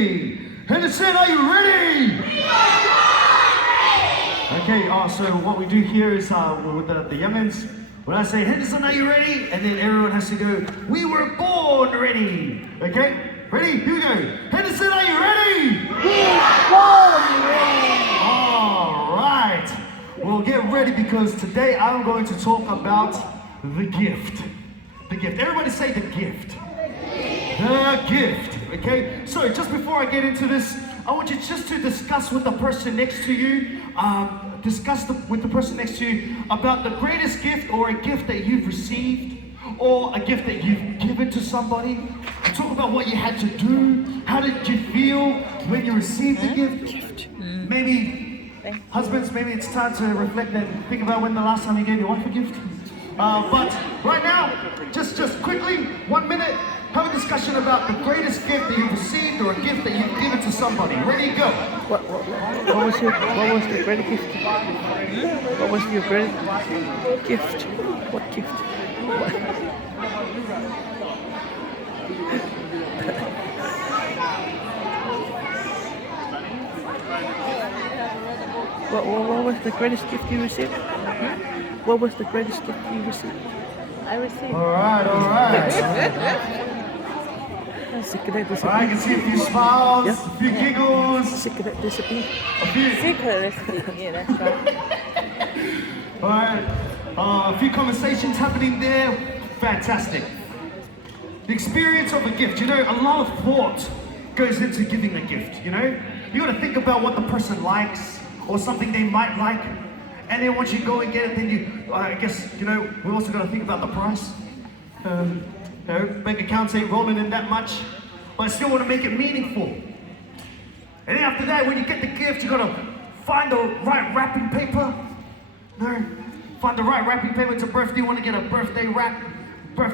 ready? Henderson, are you ready? Okay, so what we do here is with the youngins, when I say, Henderson, are you ready? And then everyone has to go, we were born ready. Okay, ready? Here we go. Henderson, are you ready? We are born ready. All right. Well, get ready because today I'm going to talk about the gift. The gift. Everybody say the gift. The gift. Okay? So just before I get into this, I want you just to discuss with the person next to you, with the person next to you about the greatest gift or a gift that you've received or a gift that you've given to somebody. Talk about what you had to do. How did you feel when you received the gift? Maybe husbands, maybe it's time to reflect and think about when the last time you gave your wife a gift. But right now, just quickly, 1 minute, have a discussion about the greatest gift that you've received or a gift that you've given to somebody. Ready, go. What was the greatest gift? What was your greatest gift? What gift? What was the greatest gift you received? What was the greatest gift you received? I received. All right. Secret I can see a few smiles, Yeah. a few giggles, Secret recipe. a few. Secret recipe. Yeah, that's right. All right, a few conversations happening there. Fantastic. The experience of a gift. You know, a lot of thought goes into giving a gift. You know, you got to think about what the person likes or something they might like, and then once you go and get it, then I guess we also got to think about the price. Bank accounts ain't rolling in that much, but I still want to make it meaningful. And then after that, when you get the gift, you gotta find the right wrapping paper. Find the right wrapping paper. It's a birthday, you want to get a birthday wrap or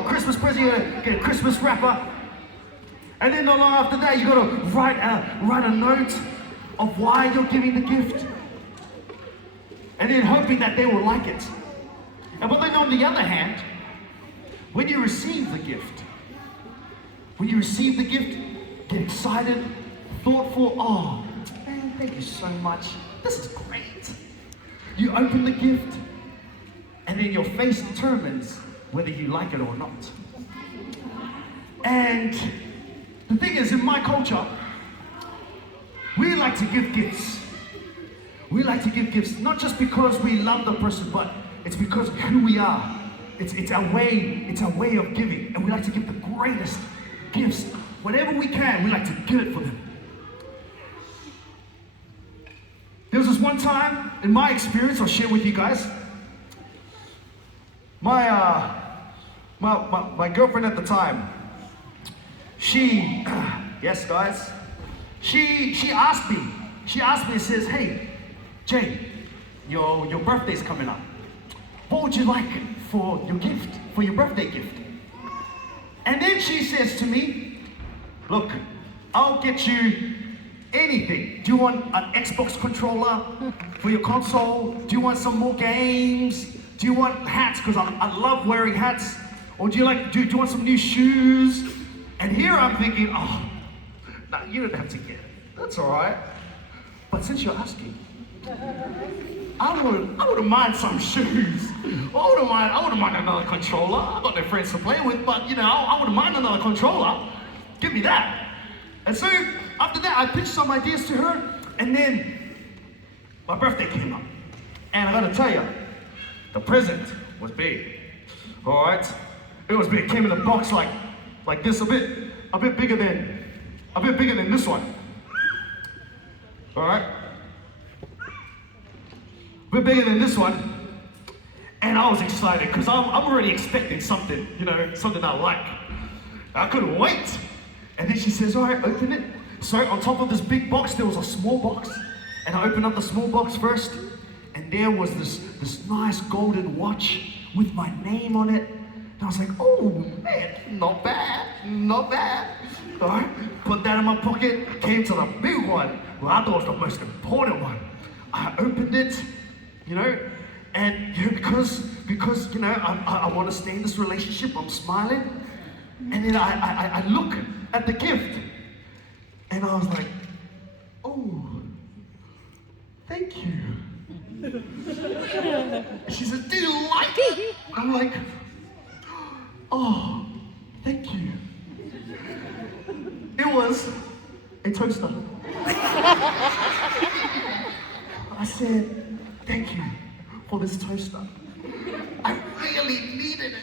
a Christmas present, you gotta get a Christmas wrapper. And then not long after that, you gotta write a note of why you're giving the gift. And then hoping that they will like it. But then on the other hand, when you receive the gift, get excited, thoughtful, oh, man, thank you so much. This is great. You open the gift, and then your face determines whether you like it or not. And the thing is, in my culture, we like to give gifts. We like to give gifts, not just because we love the person, but it's because of who we are. It's our way of giving, and we like to give the greatest gifts. Whatever we can, we like to give it for them. There was this one time, in my experience, I'll share with you guys. My girlfriend at the time, she asked me, and says, hey, Jay, your birthday's coming up. What would you like for your gift, for your birthday gift? And then she says to me, look, I'll get you anything. Do you want an Xbox controller for your console? Do you want some more games? Do you want hats? Because I love wearing hats. Or do you want some new shoes? And here I'm thinking, oh, no, you don't have to get it. That's all right. But since you're asking, I wouldn't mind some shoes. I wouldn't mind another controller. I've got no friends to play with, but I wouldn't mind another controller. Give me that. And so after that, I pitched some ideas to her, and then my birthday came up. And I gotta tell you, the present was big. All right, it was big. It came in a box like this, a bit bigger than this one. All right. A bit bigger than this one, and I was excited because I'm already expecting something, something I like. I couldn't wait. And then she says, all right, open it. So on top of this big box, there was a small box, and I opened up the small box first, and there was this nice golden watch with my name on it. And I was like, oh man, not bad. All right, put that in my pocket, came to the big one. Well, I thought it was the most important one. I opened it, and because I want to stay in this relationship, I'm smiling, and then I look at the gift, And I was like, oh, thank you. She said, do you like it? I'm like, oh, thank you. It was a toaster. I said, thank you for this toaster. I really needed it.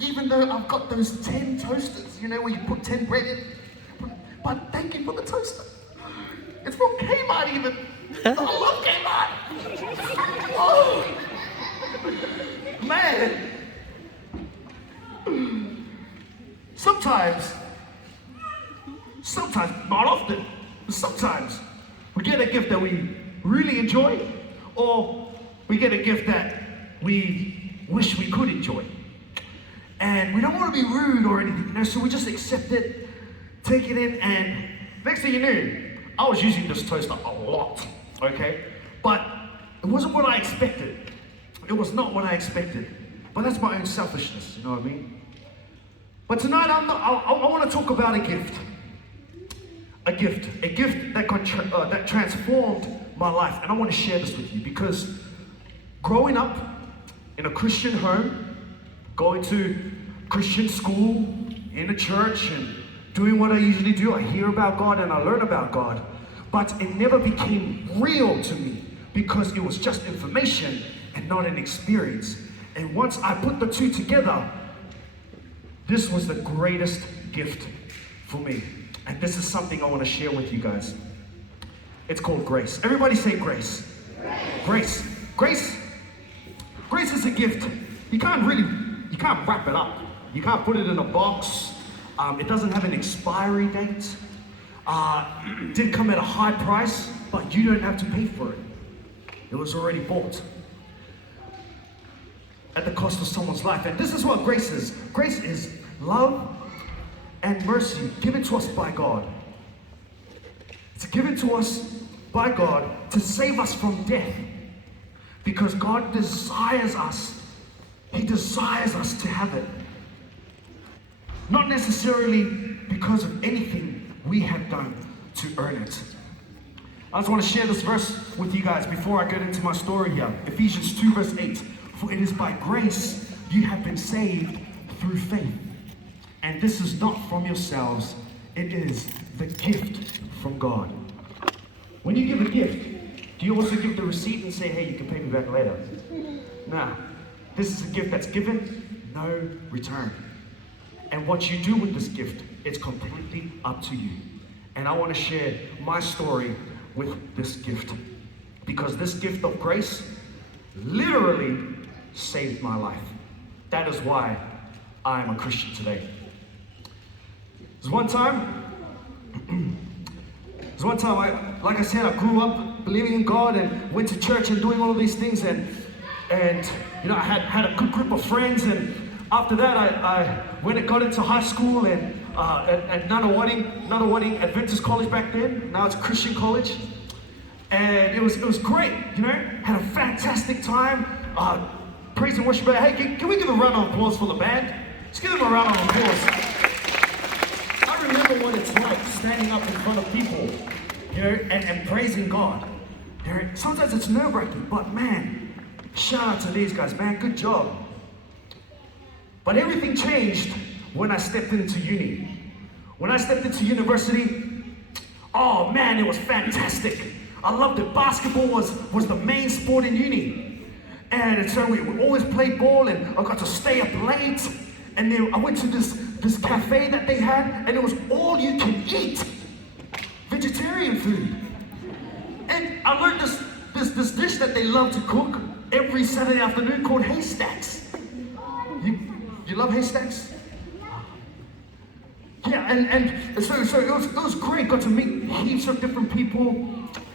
Even though I've got those 10 toasters, you know, where you put 10 bread in. But thank you for the toaster. It's from Kmart even. I love Kmart. Oh, man. Sometimes, not often, but sometimes we get a gift that we really enjoy, or we get a gift that we wish we could enjoy. And we don't want to be rude or anything, you know, so we just accept it, take it in, and next thing you knew, I was using this toaster a lot, okay? But it wasn't what I expected. It was not what I expected. But that's my own selfishness, you know what I mean? But tonight, I want to talk about a gift. A gift that transformed my life. And I want to share this with you because growing up in a Christian home, going to Christian school, in a church, and doing what I usually do, I hear about God and I learn about God, but it never became real to me because it was just information and not an experience. And once I put the two together, this was the greatest gift for me. And this is something I want to share with you guys. It's called grace. Everybody say grace. Grace. Grace is a gift. You can't wrap it up. You can't put it in a box. It doesn't have an expiry date. It did come at a high price, but you don't have to pay for it. It was already bought at the cost of someone's life. And this is what grace is. Grace is love and mercy given to us by God. It's given to us by God to save us from death. Because God desires us. He desires us to have it. Not necessarily because of anything we have done to earn it. I just want to share this verse with you guys before I get into my story here. Ephesians 2 verse 8. For it is by grace you have been saved through faith. And this is not from yourselves. It is the gift from God. When you give a gift, do you also give the receipt and say, hey, you can pay me back later? Nah. This is a gift that's given, no return. And what you do with this gift, it's completely up to you. And I want to share my story with this gift. Because this gift of grace literally saved my life. That is why I am a Christian today. There's one time, like I said, I grew up believing in God and went to church and doing all of these things, and you know, I had a good group of friends, and after that, I when it got into high school and at Nunawading Adventist College back then, now it's Christian College, and it was great, you know, had a fantastic time, praise and worship. Hey, can we give a round of applause for the band? Let's give them a round of applause. I remember what it's like standing up in front of people, you know, and praising God. Sometimes it's nerve-wracking, but man, shout out to these guys, man, good job. But everything changed when I stepped into uni. When I stepped into university, oh man, it was fantastic. I loved it. Basketball was the main sport in uni. And so we would always play ball, and I got to stay up late. And then I went to this cafe that they had, and it was all you can eat. Vegetarian food. And I learned this dish that they love to cook every Saturday afternoon called haystacks. You love haystacks? Yeah, and so it was great. Got to meet heaps of different people.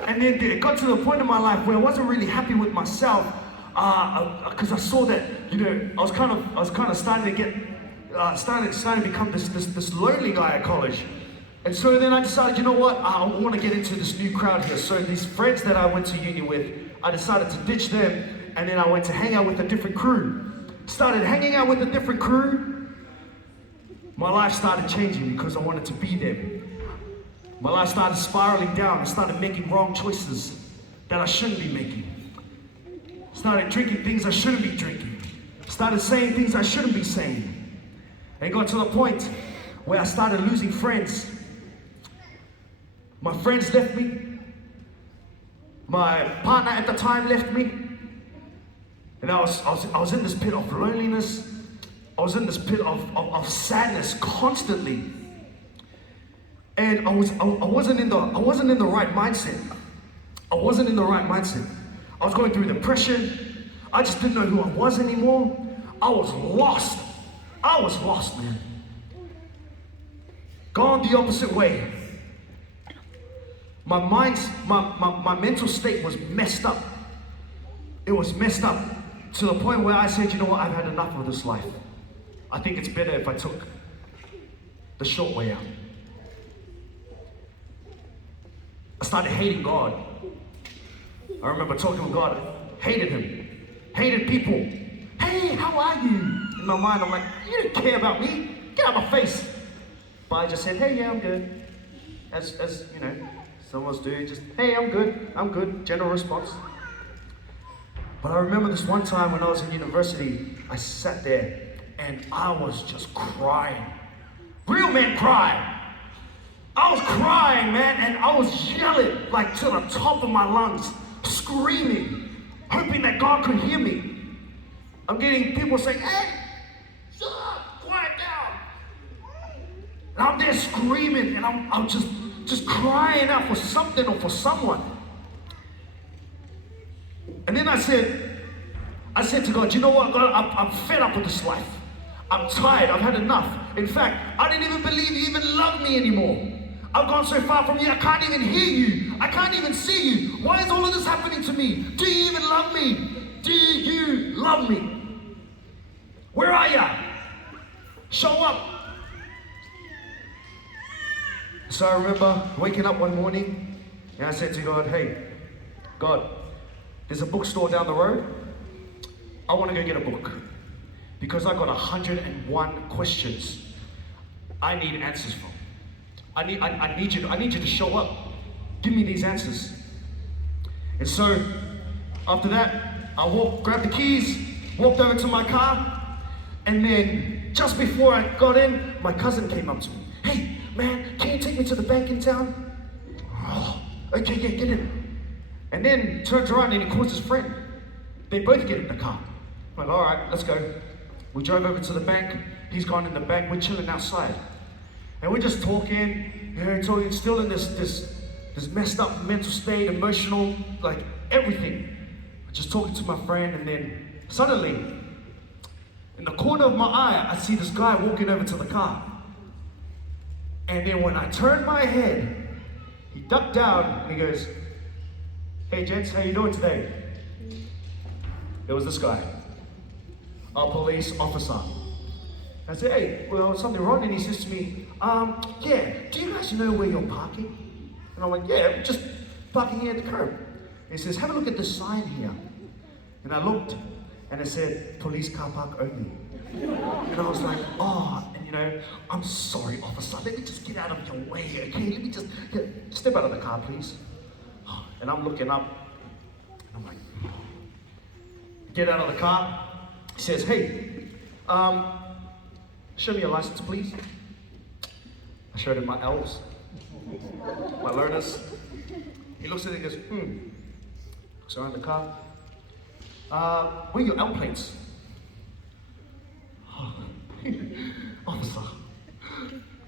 And then it got to the point in my life where I wasn't really happy with myself, because I saw that, you know, I was kind of starting to become this lonely guy at college. And so then I decided, you know what, I want to get into this new crowd here. So these friends that I went to uni with, I decided to ditch them, and then I went to hang out with a different crew. Started hanging out with a different crew. My life started changing because I wanted to be them. My life started spiraling down. I started making wrong choices that I shouldn't be making. Started drinking things I shouldn't be drinking. Started saying things I shouldn't be saying. And it got to the point where I started losing friends. My friends left me. My partner at the time left me. And I was in this pit of loneliness. I was in this pit of sadness constantly. And I wasn't in the right mindset. I wasn't in the right mindset. I was going through depression. I just didn't know who I was anymore. I was lost. I was lost, man. Gone the opposite way. My mental state was messed up. It was messed up to the point where I said, you know what, I've had enough of this life. I think it's better if I took the short way out. I started hating God. I remember talking with God, hated him, hated people. Hey, how are you? In my mind, I'm like, you don't care about me. Get out of my face. But I just said, hey, yeah, I'm good. As you know, some of us do, just, hey, I'm good, general response. But I remember this one time when I was in university, I sat there and I was just crying. Real men cry. I was crying, man, and I was yelling like to the top of my lungs, screaming, hoping that God could hear me. I'm getting people saying, hey, shut up, quiet down. And I'm there screaming, and I'm just crying out for something or for someone. And then I said to God, you know what, God, I'm fed up with this life. I'm tired, I've had enough. In fact, I didn't even believe you even love me anymore. I've gone so far from you, I can't even hear you. I can't even see you. Why is all of this happening to me? Do you even love me? Do you love me? Where are you? Show up. So I remember waking up one morning and I said to God, hey, God, there's a bookstore down the road. I want to go get a book because I got 101 questions I need answers from. I need you to show up. Give me these answers. And so after that, I grabbed the keys, walked over to my car, and then just before I got in, my cousin came up to me. Hey, man, can you take me to the bank in town? Oh, okay, yeah, get in. And then turns around and he calls his friend. They both get in the car. I'm like, all right, let's go. We drove over to the bank. He's gone in the bank. We're chilling outside. And we're just talking, talking, still in this messed up mental state, emotional, like everything. Just talking to my friend, and then suddenly, in the corner of my eye, I see this guy walking over to the car. And then when I turned my head, he ducked down and he goes, hey gents, how you doing today? It was this guy, a police officer. I said, hey, well, something wrong? And he says to me, yeah, do you guys know where you're parking? And I'm like, yeah, we're just parking here at the curb. And he says, have a look at the sign here. And I looked, and it said, police car park only. And I was like, oh, and you know, I'm sorry, officer, let me just get out of your way, okay? Let me just, step out of the car, please. And I'm looking up, and I'm like, get out of the car. He says, hey, show me your license, please. I showed him my L's, my learners. He looks at it and goes, looks around the car. Where are your L plates? Officer,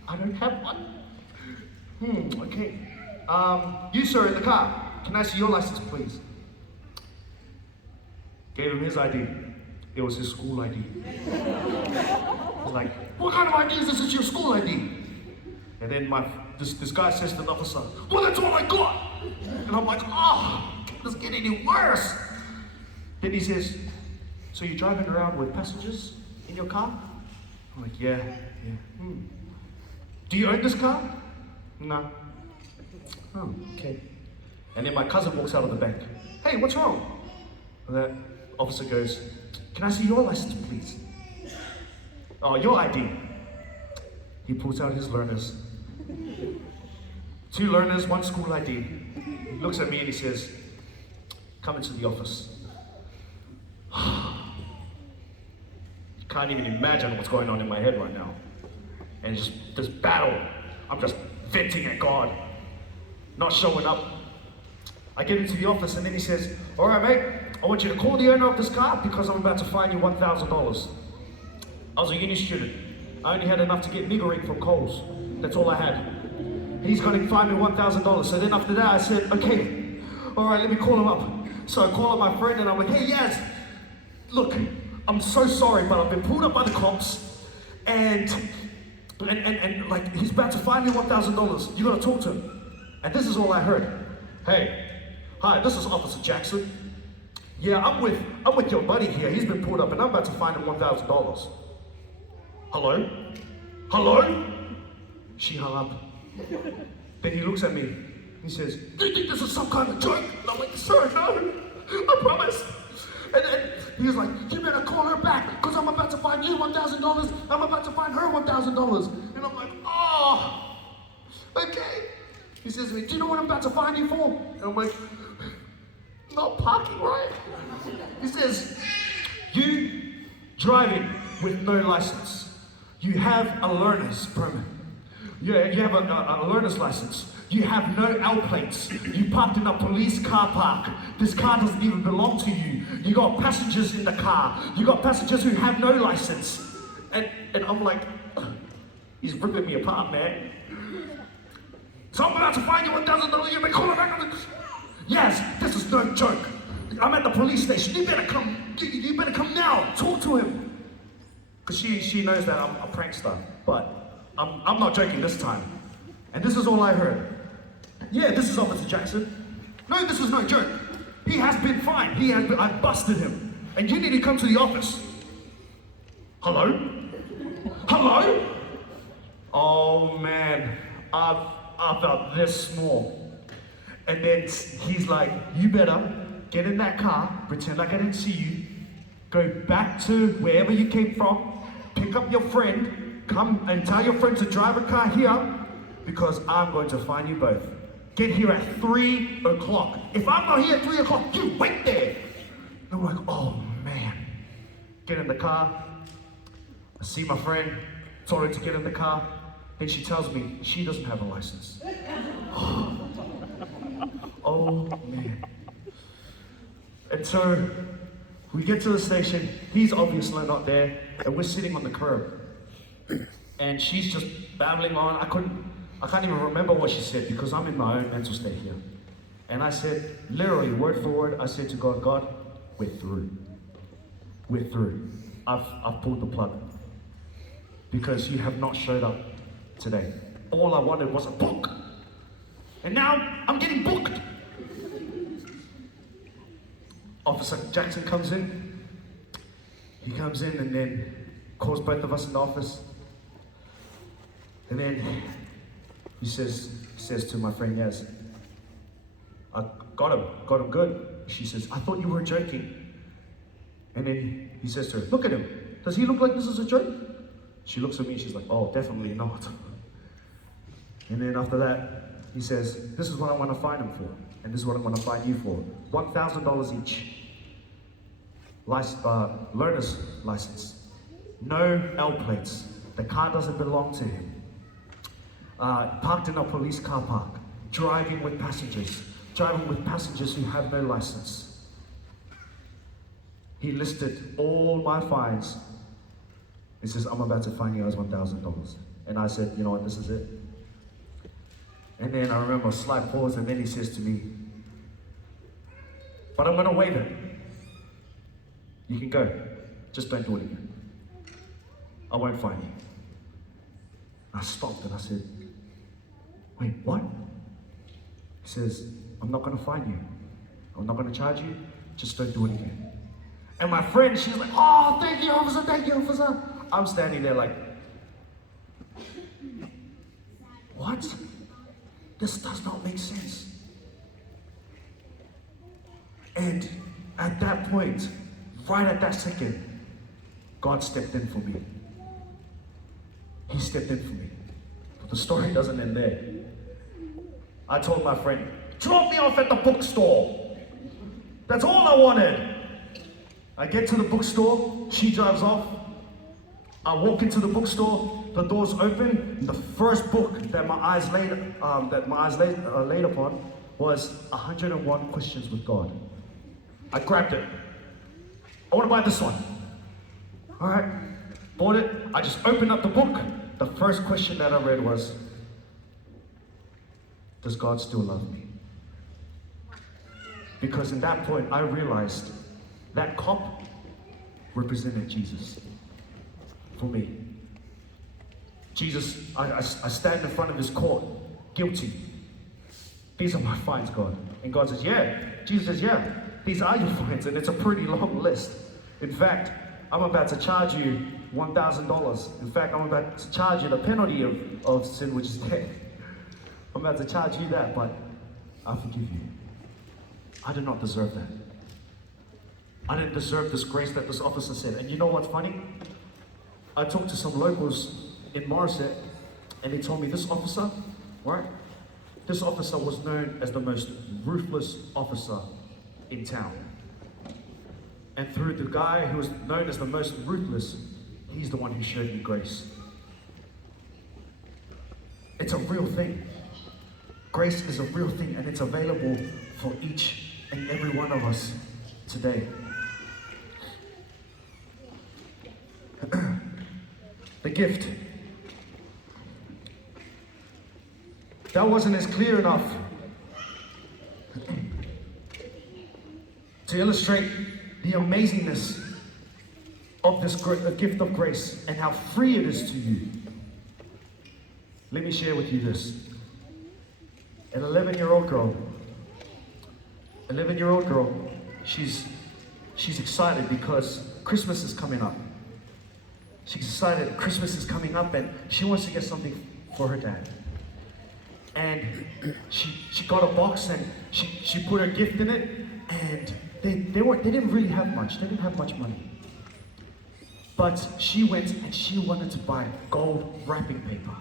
I don't have one. Okay. You, sir, in the car. Can I see your license, please? Gave him his ID. It was his school ID. I was like, what kind of ID is this? It's your school ID. And then this guy says to the officer, well, that's all I got. And I'm like, oh, this is getting any worse. Then he says, so you're driving around with passengers in your car? I'm like, yeah. Do you own this car? No. Oh, okay. And then my cousin walks out of the bank. Hey, what's wrong? And that officer goes, can I see your license, please? Oh, your ID. He pulls out his learners. 2 learners, 1 school ID. He looks at me and he says, come into the office. You can't even imagine what's going on in my head right now. And just this battle, I'm just venting at God, not showing up. I get into the office and then he says, all right, mate, I want you to call the owner of this car because I'm about to fine you $1,000. I was a uni student. I only had enough to get meagering from Coles. That's all I had. And he's going to fine me $1,000. So then after that I said, okay, all right, let me call him up. So I call up my friend and I'm like, hey, Yaz, look, I'm so sorry, but I've been pulled up by the cops and like, he's about to fine me $1,000. You got to talk to him. And this is all I heard. Hey, hi, this is Officer Jackson. Yeah, I'm with your buddy here. He's been pulled up and I'm about to fine him $1,000. Hello? Hello? She hung up. Then he looks at me. He says, do you think this is some kind of joke? And I'm like, sir, no, I promise. And he was like, you better call her back because I'm about to fine you $1,000. I'm about to fine her $1,000. And I'm like, oh, okay. He says to me, do you know what I'm about to fine you for? And I'm like, not parking, right? He says, you driving with no license. You have a learner's permit. You have a learner's license. You have no L plates. You parked in a police car park. This car doesn't even belong to you. You got passengers in the car. You got passengers who have no license. And I'm like, he's ripping me apart, man. So I'm about to fine you $1,000. You've been calling back on the... Yes, this is no joke. I'm at the police station. You better come. You better come now. Talk to him. Because she knows that I'm a prankster. But I'm not joking this time. And this is all I heard. Yeah, this is Officer Jackson. No, this is no joke. He has been fined. I busted him. And you need to come to the office. Hello? Hello? Oh man, I felt this small. And then he's like, you better get in that car, pretend like I didn't see you, go back to wherever you came from, pick up your friend, come and tell your friend to drive a car here, because I'm going to fine you both. Get here at 3 o'clock. If I'm not here at 3 o'clock, you wait there. And I'm like, oh man. Get in the car. I see my friend, told her to get in the car. Then she tells me she doesn't have a license. Oh man. And so we get to the station. He's obviously not there. And we're sitting on the curb. And she's just babbling on. I can't even remember what she said because I'm in my own mental state here. And I said, literally, word for word, I said to God, God, we're through. We're through. I've pulled the plug. Because you have not showed up today. All I wanted was a book. And now I'm getting booked. Officer Jackson comes in. He comes in and then calls both of us in the office. And then he says to my friend Yaz, I got him good. She says, I thought you were joking. And then he says to her, look at him. Does he look like this is a joke? She looks at me and she's like, oh, definitely not. And then after that, he says, this is what I want to fine him for. And this is what I'm going to fine you for. $1,000 each. Learner's license. No L plates. The car doesn't belong to him. Parked in a police car park. Driving with passengers who have no license. He listed all my fines. He says, I'm about to fine you as $1,000. And I said, you know what, this is it. And then I remember a slight pause, and then he says to me, but I'm gonna waive it. You can go, just don't do it again. I won't fine you. I stopped and I said, wait, what? He says, I'm not gonna fine you. I'm not gonna charge you, just don't do it again. And my friend, she's like, oh, thank you, officer, thank you, officer. I'm standing there like, what? This does not make sense. And at that point, right at that second, God stepped in for me. He stepped in for me. But the story doesn't end there. I told my friend, drop me off at the bookstore. That's all I wanted. I get to the bookstore, she drives off. I walk into the bookstore, the door's open. The first book that my eyes laid upon was 101 Questions with God. I grabbed it. I want to buy this one. All right, bought it. I just opened up the book. The first question that I read was, does God still love me? Because in that point, I realized that cop represented Jesus for me. Jesus, I stand in front of his court, guilty. These are my fines, God. And God says, yeah. Jesus says, yeah, these are your fines, and it's a pretty long list. In fact, I'm about to charge you $1,000. In fact, I'm about to charge you the penalty of sin, which is death. I'm about to charge you that, but I forgive you. I did not deserve that. I didn't deserve this grace that this officer said. And you know what's funny? I talked to some locals in Morisset, and they told me this officer, right? This officer was known as the most ruthless officer in town. And through the guy who was known as the most ruthless, he's the one who showed me grace. It's a real thing. Grace is a real thing, and it's available for each and every one of us today. The gift. That wasn't as clear enough to illustrate the amazingness of this gift of grace and how free it is to you. Let me share with you this. An 11-year-old girl, she's excited because Christmas is coming up. She's excited Christmas is coming up and she wants to get something for her dad. And she got a box and she put her gift in it, and they didn't really have much. They didn't have much money. But she went and she wanted to buy gold wrapping paper.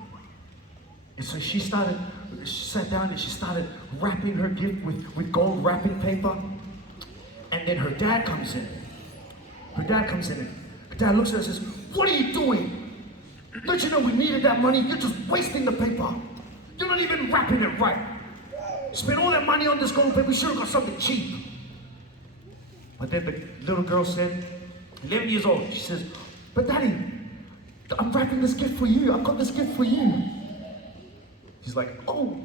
And so she sat down and she started wrapping her gift with gold wrapping paper. And then her dad comes in. And her dad looks at her and says, "What are you doing? Don't you know we needed that money? You're just wasting the paper. You're not even wrapping it right. Spend all that money on this gold paper, we should have got something cheap." But then the little girl said, 11 years old, she says, "But Daddy, I'm wrapping this gift for you. I've got this gift for you." He's like, oh,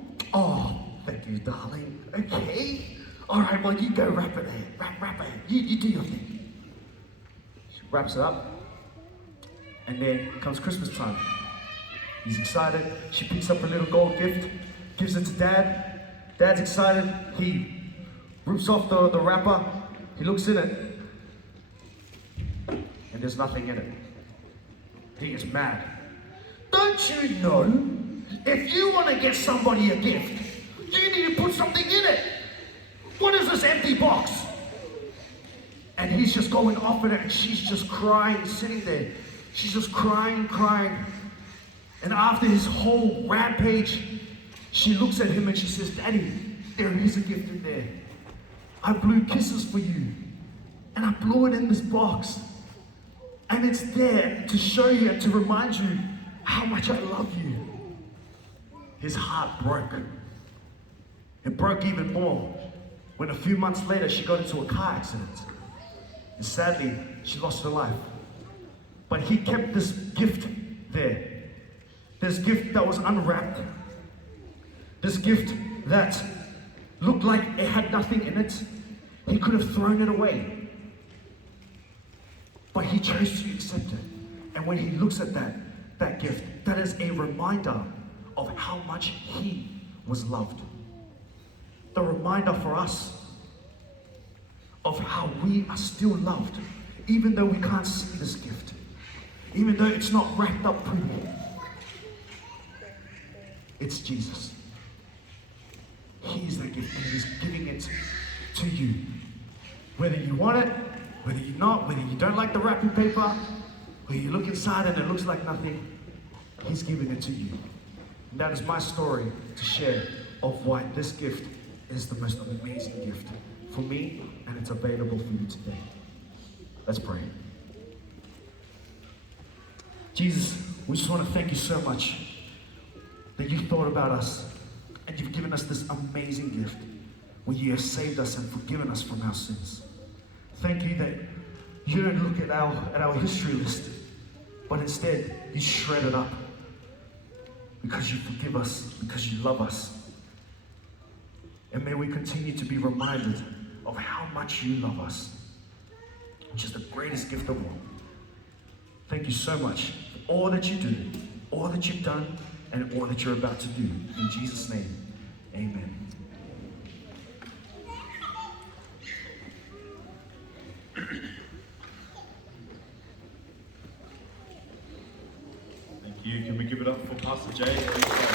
thank you, darling. Okay. All right, well, you go wrap it there. Wrap it. You do your thing. She wraps it up. And then comes Christmas time. He's excited. She picks up a little gold gift, gives it to Dad. Dad's excited. He rips off the wrapper. He looks in it. And there's nothing in it. He gets mad. Don't you know, if you want to get somebody a gift, you need to put something in it. What is this empty box? And he's just going off at it, and she's just crying, sitting there. She's just crying. And after his whole rampage, she looks at him and she says, "Daddy, there is a gift in there. I blew kisses for you, and I blew it in this box. And it's there to show you and to remind you how much I love you." His heart broke. It broke even more when a few months later she got into a car accident. And sadly, she lost her life. But he kept this gift there. This gift that was unwrapped. This gift that looked like it had nothing in it. He could have thrown it away. But he chose to accept it. And when he looks at that gift, that is a reminder of how much he was loved. The reminder for us of how we are still loved, even though we can't see this gift, even though it's not wrapped up pretty. It's Jesus. He's the gift, and he's giving it to you. Whether you want it, whether you're not, whether you don't like the wrapping paper, whether you look inside and it looks like nothing, he's giving it to you. And that is my story to share of why this gift is the most amazing gift for me, and it's available for you today. Let's pray. Jesus, we just want to thank you so much that you thought about us and you've given us this amazing gift where you have saved us and forgiven us from our sins. Thank you that you don't look at our history list, but instead you shred it up because you forgive us, because you love us. And may we continue to be reminded of how much you love us, which is the greatest gift of all. Thank you so much for all that you do, all that you've done, and all that you're about to do. In Jesus' name, amen. Thank you. Can we give it up for Pastor Jay?